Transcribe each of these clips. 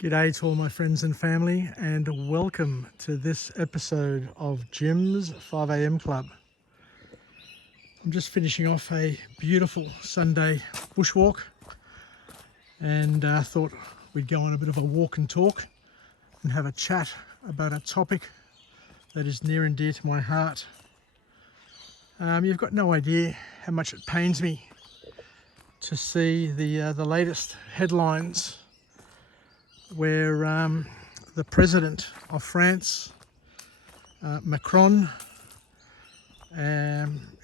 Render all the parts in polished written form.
G'day to all my friends and family, and welcome to this episode of Jim's 5am Club. I'm just finishing off a beautiful Sunday bushwalk, and thought we'd go on a bit of a walk and talk and have a chat about a topic that is near and dear to my heart. You've got no idea how much it pains me to see the latest headlines where the President of France, Macron,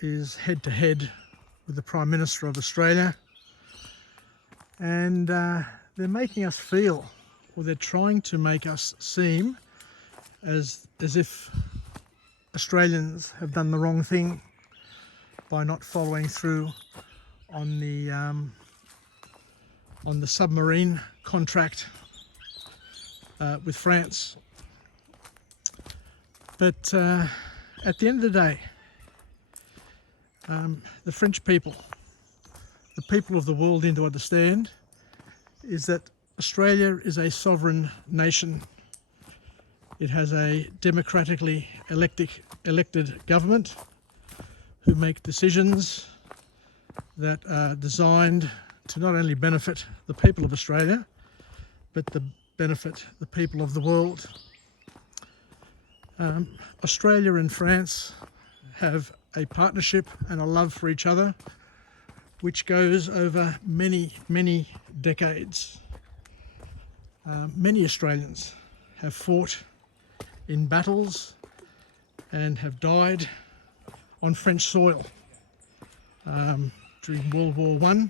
is head-to-head with the Prime Minister of Australia, and they're making us feel, or they're trying to make us seem as if Australians have done the wrong thing by not following through on the submarine contract with France. But at the end of the day, the French people, the people of the world, need to understand is that Australia is a sovereign nation. It has a democratically elected government who make decisions that are designed to not only benefit the people of Australia, but to benefit the people of the world. Australia and France have a partnership and a love for each other which goes over many decades. Many Australians have fought in battles and have died on French soil during World War I,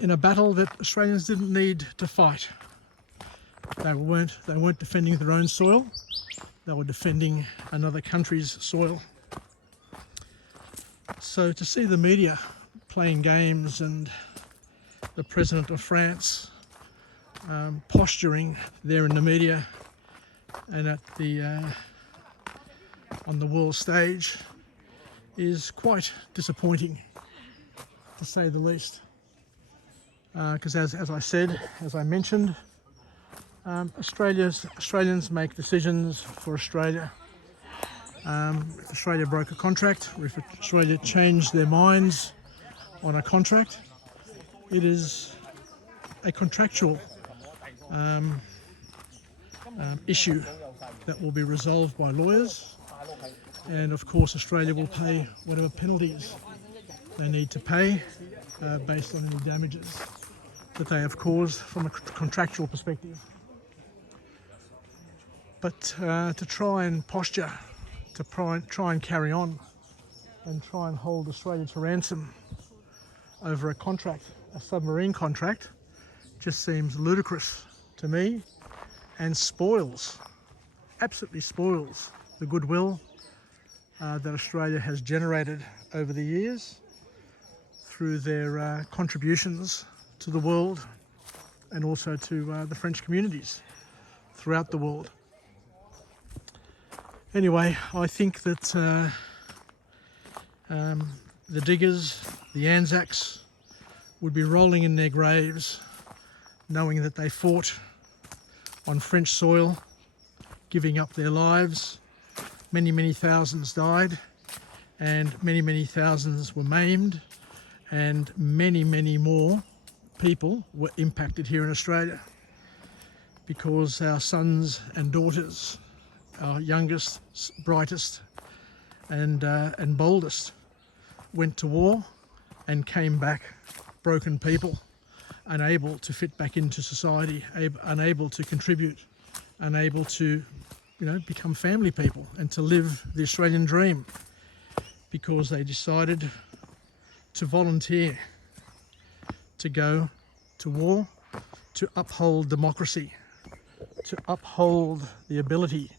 in a battle that Australians didn't need to fight. They weren't defending their own soil, they were defending another country's soil. So to see the media playing games and the President of France posturing there in the media and at on the world stage is quite disappointing, to say the least. Because as I mentioned, Australians make decisions for Australia. If Australia broke a contract, or if Australia changed their minds on a contract, it is a contractual issue that will be resolved by lawyers, and of course Australia will pay whatever penalties they need to pay based on any damages that they have caused from a contractual perspective. But to try and posture, to try and carry on and try and hold Australia to ransom over a contract, a submarine contract, just seems ludicrous to me, and absolutely spoils the goodwill that Australia has generated over the years through their contributions to the world and also to the French communities throughout the world. Anyway, I think that the diggers, the Anzacs, would be rolling in their graves knowing that they fought on French soil, giving up their lives. Many thousands died, and many thousands were maimed, and many more people were impacted here in Australia because our sons and daughters, our youngest, brightest and boldest, went to war and came back broken people, unable to fit back into society, unable to contribute, unable to become family people and to live the Australian dream, because they decided to volunteer to go to war, to uphold democracy, to uphold the ability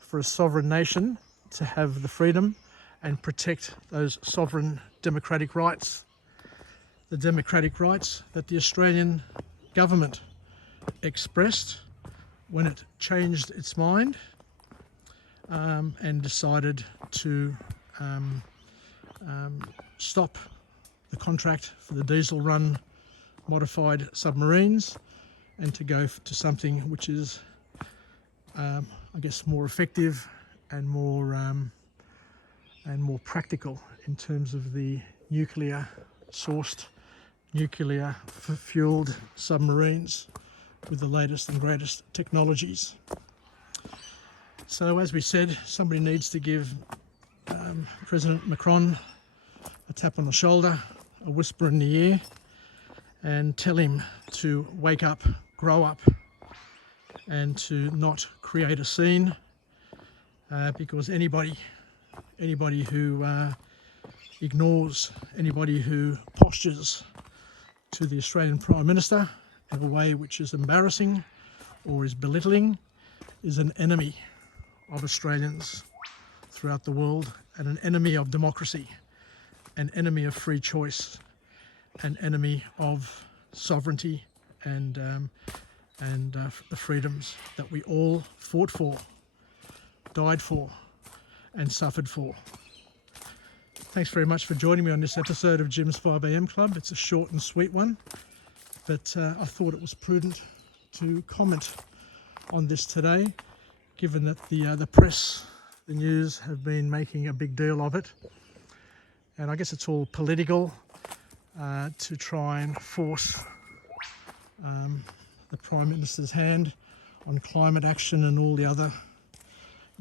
for a sovereign nation to have the freedom and protect those sovereign democratic rights. The democratic rights that the Australian government expressed when it changed its mind and decided to stop the contract for the diesel-run modified submarines and to go to something which is, I guess, more effective and more practical in terms of the nuclear-sourced, nuclear-fueled submarines with the latest and greatest technologies. So, as we said, somebody needs to give President Macron a tap on the shoulder, a whisper in the ear, and tell him to wake up, grow up, and to not create a scene, because anybody who ignores, anybody who postures to the Australian Prime Minister in a way which is embarrassing or is belittling is an enemy of Australians throughout the world, and an enemy of democracy, an enemy of free choice, an enemy of sovereignty and the freedoms that we all fought for, died for, and suffered for. Thanks very much for joining me on this episode of Jim's 5am Club. It's a short and sweet one, but I thought it was prudent to comment on this today, given that the press, the news, have been making a big deal of it. And I guess it's all political, to try and force the Prime Minister's hand on climate action and all the other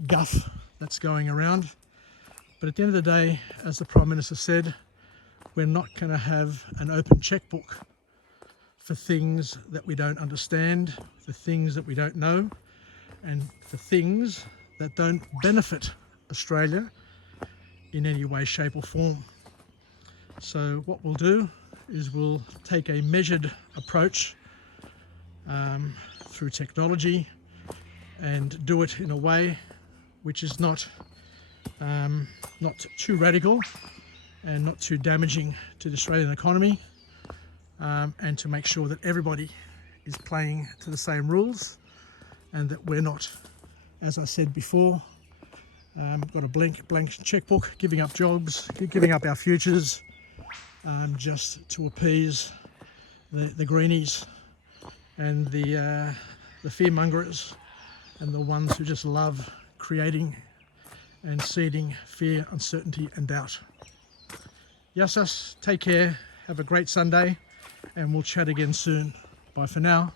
guff that's going around. But at the end of the day, as the Prime Minister said, we're not going to have an open checkbook for things that we don't understand, for things that we don't know, and for things that don't benefit Australia in any way, shape or form. So what we'll do is we'll take a measured approach through technology and do it in a way which is not too radical and not too damaging to the Australian economy, and to make sure that everybody is playing to the same rules, and that we're not, as I said before, got a blank checkbook, giving up jobs, giving up our futures, just to appease the greenies and the fearmongers and the ones who just love creating and seeding fear, uncertainty and doubt. Yassas, take care, have a great Sunday, and we'll chat again soon. Bye for now.